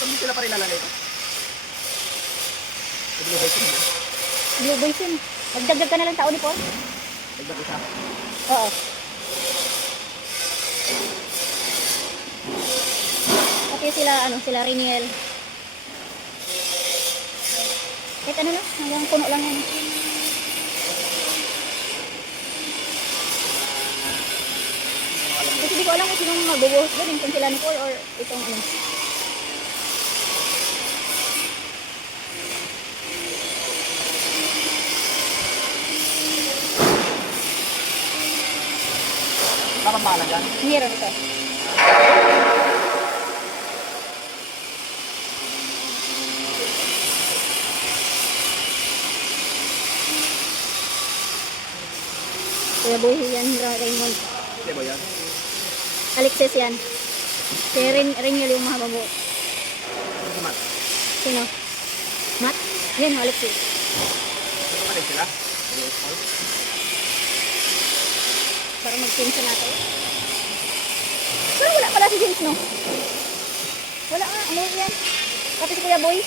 Hindi sila pa rin lalagay ito. Blue boys yun. Blue boys yun. Magdagdag ka na lang tao ni Paul. Dagdag isa. Oo. Pati sila, sila Riniel. Kahit ano lang, hanggang puno lang yan. Kasi di ko alam kung sinong magbubuhos doon, kung sila ni Paul or itong ano. Kapambalan dyan. Meron ito. Kuya Boy yan, Raymond. Hindi ba yan? Alexis yan. Si Riniel yung mahababo. Ano si Matt? Sino? Matt? Yan, Alexis. Patay sila? Para mag-pinsa natin. Pero wala pala si James, no? Wala nga, ano yan? Pati si Kuya Boy.